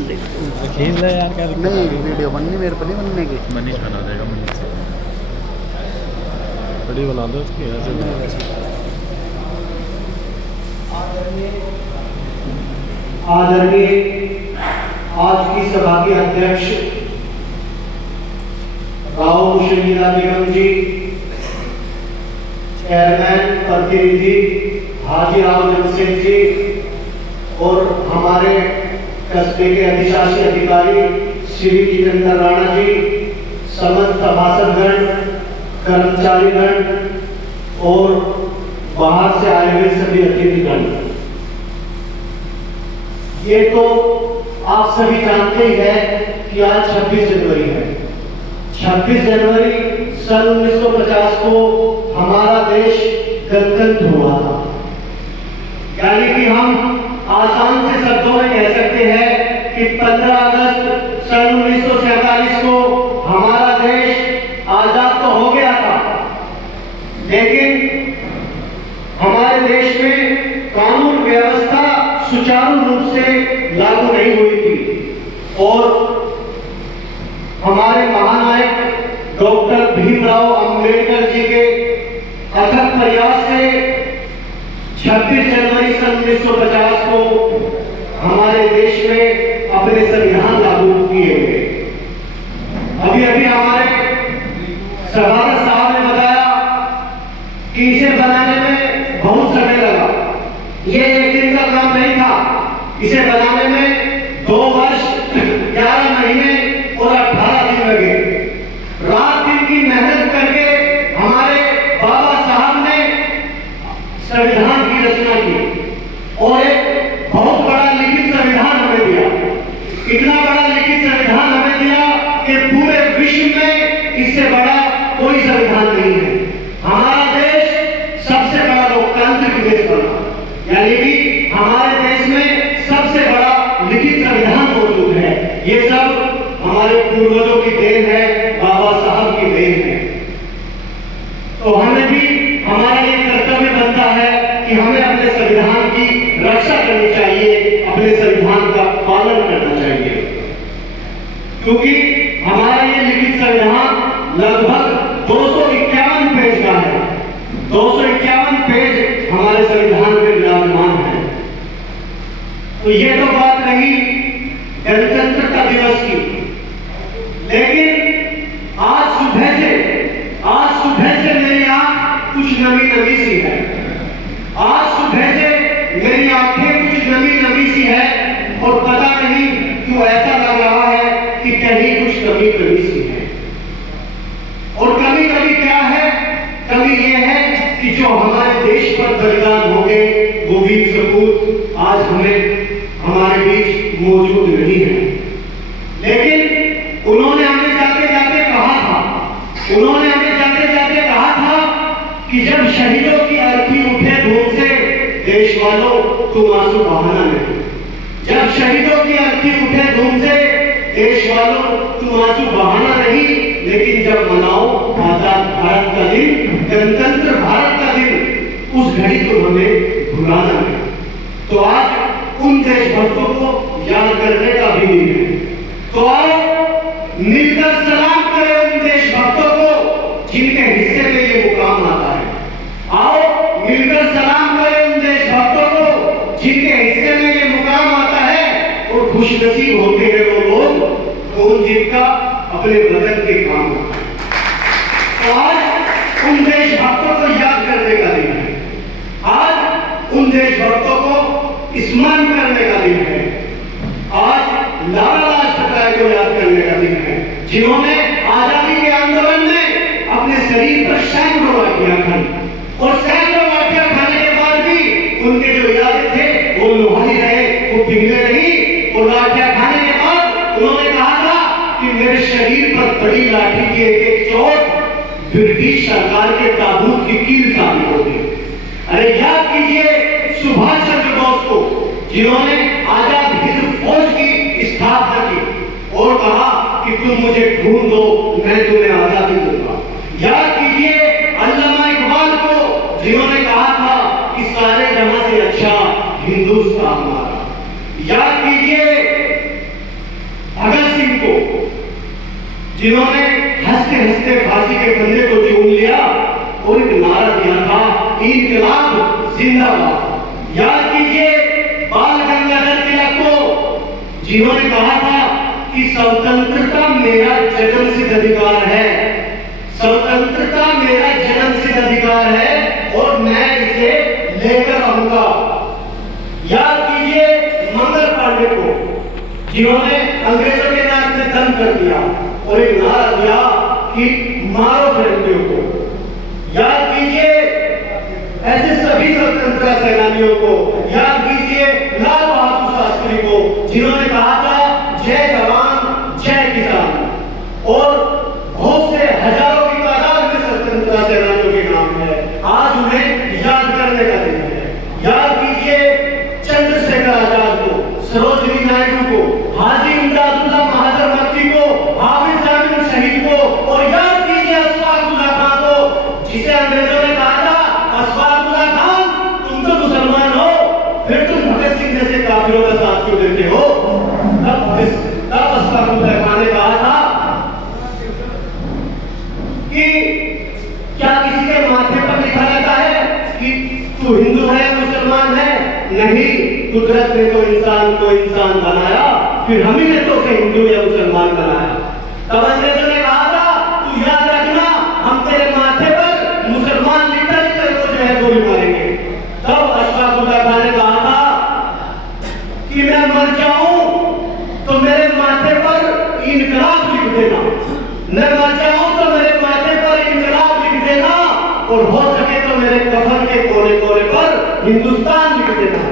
खींच ले यार, क्या दिक्कत नहीं आ गई? वीडियो बननी, मेरे को नहीं बनने की। मनीष बना देगा, मनीष से बड़ी बना दो उसकी, ऐसे बना दो। आदरणीय आज की सभा के अध्यक्ष राव मुशर्रफ बेगम जी, चेयरमैन प्रतिनिधि हाजी राव जमशेद जी और हमारे कस्बे के अधिशासी अधिकारी श्री जितेंद्र राणा जी, समस्त सभासदगण, कर्मचारीगण और बाहर से आए हुए सभी अतिथिगण। ये तो आप सभी जानते ही हैं कि आज 26 जनवरी है। 26 जनवरी सन 1950 को हमारा देश गणतंत्र हुआ था। यानी कि हम आसान से शब्दों में कह सकते हैं कि 15 अगस्त सन 1947 को हमारा देश आजाद तो हो गया था, लेकिन हमारे देश में कानून व्यवस्था सुचारू रूप से लागू नहीं हुई थी और हमारे महानायक डॉक्टर भीमराव अंबेडकर जी के अथक प्रयास से 26 जनवरी सन 1950 को हमारे देश में अपने संविधान लागू किए गए। अभी अभी हमारे सभासद साहब ने बताया कि इसे बनाने में बहुत समय लगा। ये एक दिन का काम नहीं था, इसे बनाने में 2 वर्ष 11 महीने और 18 दिन लगे। रात दिन की मेहनत करके हमारे बाबा साहब ने संविधान की रचना की और एक बहुत बड़ा लिखित संविधान हमें दिया। इतना बड़ा लिखित संविधान हमें दिया कि पूरे विश्व में इससे बड़ा कोई संविधान नहीं है। हमारा देश सबसे बड़ा लोकतांत्रिक देश बना, यानी कि हमारे देश में सबसे बड़ा लिखित संविधान मौजूद है। ये सब हमारे पूर्वजों की देन है, बाबा साहब की देन है। तो हमें भी हमारा ये कर्तव्य बनता है कि हमें अपने संविधान की रक्षा करनी चाहिए, अपने संविधान का पालन करना चाहिए, क्योंकि हमारा ये लिखित संविधान लगभग 251 पेज का है। 251 पेज हमारे संविधान में विराजमान है। तो ये तो बात रही गणतंत्रता दिवस की, लेकिन आज सुबह से मेरी आंख कुछ नमी सी है। आज सुबह से मेरी आंखें कुछ नमी सी है और पता नहीं क्यों ऐसा लग रहा है कि कहीं कुछ कमी सी है। और कमी क्या है? कमी ये है कि जो हमारे देश पर बलिदान हो गए वो वीर सपूत आज हमारे बीच मौजूद नहीं है। लेकिन उन्होंने हमें जाते जाते कहा था कि जब शहीदों की अर्थी उठे धूम से, देश वालों तुम आंसू बहाना नहीं। जब शहीदों की अर्थी उठे धूम से, देश वालों तुम आंसू बहाना नहीं, लेकिन जब मनाओ आजाद भारत का दिन, गणतंत्र भारत का दिन, उस घड़ी को हमें भुलाना नहीं। तो आज उन देशभक्तों को याद करने का भी दिन है। तो आओ मिलकर सलाम करें उन देशभक्तों को जिनके हिस्से में ये मुकाम आता है। आओ मिलकर सलाम करें उन देशभक्तों को जिनके हिस्से में ये मुकाम आता है और खुशनसीब होते हैं वो लोग जिनका अपने बदन के काम होता है। तो आज उन देशभक्तों को याद करने का दिन है। आज उन देशभक्तों को स्मरण करने का दिन है। आज लाला लाजपत राय को याद करने का दिन है, जिन्होंने आजादी के आंदोलन में अपने शरीर पर सैकड़ों लाठियां खाई और सैकड़ों लाठियां खाने के बाद भी उनके जो इरादे थे वो लोहानी रहे, वो पिघले नहीं। और लाठियां खाने के बाद उन्होंने कहा था कि मेरे शरीर पर बड़ी लाठी की एक चोट ब्रिटिश सरकार के ताबूत की कील साबित होगी। अरे याद कीजिए सुभाष चंद्र बोस को, जिन्होंने आजाद हिंद फौज की स्थापना की और कहा कि तुम मुझे खून दो, मैं तुम्हें आजादी दूंगा। याद कीजिए अल्लामा इकबाल को, जिन्होंने कहा था कि सारे जहां से अच्छा हिंदुस्तान हमारा। याद कीजिए जिन्होंने हंसते हंसते फांसी के फंदे को चूम लिया और एक नारा दिया था, इनकलाब जिंदाबाद। याद कीजिए बाल गंगाधर तिलक को, जिन्होंने कहा था कि स्वतंत्रता मेरा जन्मसिद्ध अधिकार है, स्वतंत्रता मेरा जन्मसिद्ध अधिकार है और मैं इसे लेकर आऊंगा। याद कीजिए मंगल पांडे को, जिन्होंने अंग्रेजों के नाम में दम कर दिया और एक नारा दिया कि मारो फिरंगियों को। याद कीजिए ऐसे सभी स्वतंत्रता सेनानियों को, याद कीजिए लाल बहादुर शास्त्री को, जिन्होंने कहा था जय जवान जय किसान, और बहुत से हजारों की तादाद में स्वतंत्रता सेनानियों के नाम है। आज उन्हें याद करने का दिन है। याद कीजिए चंद्रशेखर आजाद को, सरोजिनी नायडू को, हाजी इमदादुल्लाह महाजर मक्की को, हाफिज जामिल शहीद को, और याद कीजिए अशफाकुल्लाह खान को, जिसे अंग्रेजों ने कहा था अशफाकुल्लाह खान तुम तो मुसलमान हो, फिर तुम भगत सिंह जैसे काफिरों का साथ क्यों देते हो। तब अशफाकुल्लाह खान ने कहा था कि क्या किसी के माथे पर लिखा रहता है कि तू हिंदू है मुसलमान है? नहीं, कुदरत ने तो इंसान को इंसान बनाया, फिर हम ही ने तो उसे हिंदू या मुसलमान बनाया। तब अंग्रेजों ने कहा था तू याद रखना हम तेरे माथे पर मुसलमान लिखकर तेरे को जो है गोली मारेंगे। तब अशफाकुल्लाह खान ने कहा था कि मैं मर जाऊं तो मेरे माथे पर इनकलाब लिख देना, मैं मर जाऊं तो मेरे माथे पर इनकलाब लिख देना, और हो सके तो मेरे कफन के कोने कोने पर हिंदुस्तान लिख देना।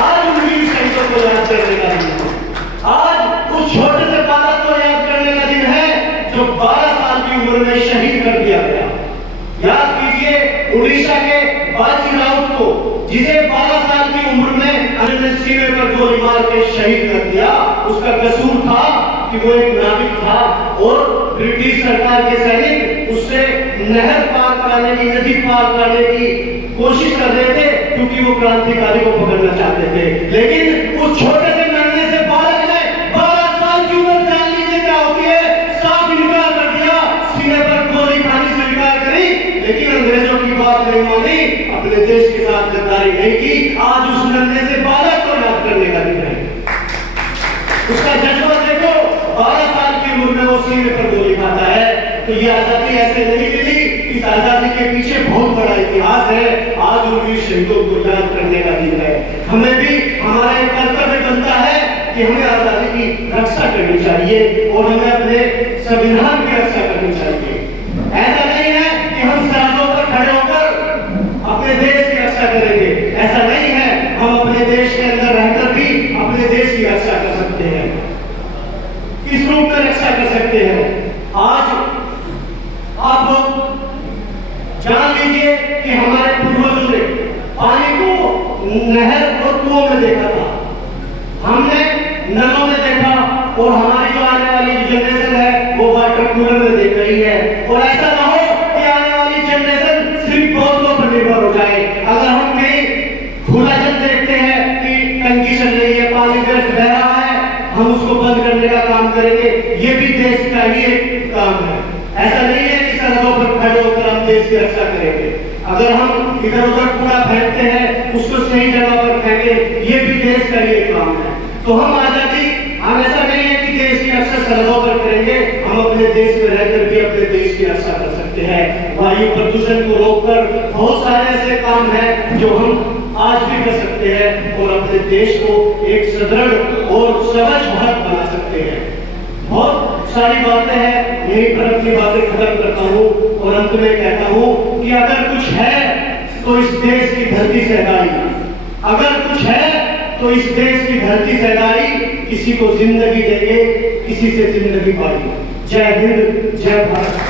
आज उन वीर शहीदों को याद करने का दिन है। आज उस छोटे से बालक को याद करने का दिन है जो 12 साल की उम्र में शहीद कर दिया गया। याद कीजिए उड़ीसा के बाजी राउत को, जिसे 12 साल की उम्र में अन्य सीने पर गोली मार के शहीद कर दिया। उसका कसूर था कि वो एक नाविक था और ब्रिटिश सरकार के सैनिक उससे नहर पार कराने की, नदी पार करने की कोशिश कर रहे थे, क्योंकि वो क्रांतिकारी को पकड़ना चाहते थे। लेकिन उस छोटे से नन्हे से बालक ने 12 साल की उम्र, जान लीजिए क्या होती है, साफ इनकार कर दिया, सीने पर गोली खानी स्वीकार करी, लेकिन अंग्रेजों की बात नहीं मानी, अपने देश के साथ गद्दारी नहीं की। आज उस नन्हे से बालक को याद करने का दिन है। उसका जज्बा देखो, 12 साल की उम्र में वो सीने पर गोली खाता है। तो ये आजादी ऐसे नहीं मिली, इस आजादी के पीछे बहुत बड़ा इतिहास है। आज उन वीर शहीदों को याद करने का दिन है। हमें भी हमारा एक कर्तव्य बनता है कि हमें आजादी की रक्षा करनी चाहिए और हमें अपने संविधान की रक्षा करनी चाहिए। ऐसा नहीं है कि हम सरहदों पर खड़े होकर अपने देश की रक्षा करेंगे, ऐसा नहीं है। हम अपने देश के अंदर रहकर भी अपने देश की रक्षा कर सकते हैं। किस रूप में रक्षा कर सकते हैं? आज आप लोग जान लीजिए कि हमारे पूर्वजों ने पानी को नहर और कुओं में देखा था, हमने नलों में देखा, और हमारी जो आने वाली जनरेशन है वो वाटर कूलर में देख रही है। और ऐसा ना हो कि आने वाली जनरेशन सिर्फ बोतलों पर निर्भर हो जाए। अगर हम कहीं खुला जल देखते हैं कि टंकी चल रही है, पानी गर्म बह रहा है, हम उसको बंद करने का काम करेंगे। ये भी देश का ही एक काम है। ऐसा नहीं है कि सरहदों पर खड़े होकर हम देश की रक्षा करेंगे। अगर हम इधर उधर कूड़ा फेंकते हैं, उसको सही जगह पर फेंके, ये भी देश का ही एक काम है। तो हम आजादी, हम ऐसा नहीं है कि देश की रक्षा सरहदों पर करेंगे, हम अपने देश में रहकर भी अपने देश की रक्षा कर सकते हैं। वायु प्रदूषण को रोककर बहुत सारे ऐसे काम हैं जो हम आज भी कर सकते हैं और अपने देश को एक सुदृढ़ और स्वच्छ भारत बना सकते हैं। बहुत सारी बातें हैं, यहीं पर अपनी बातें खत्म करता हूँ और अंत में कहता हूँ कि अगर कुछ है तो इस देश की धरती सहगाई, अगर कुछ है तो इस देश की धरती सहगाई, किसी को जिंदगी देंगे, किसी से जिंदगी पाएंगे। जय हिंद, जय भारत।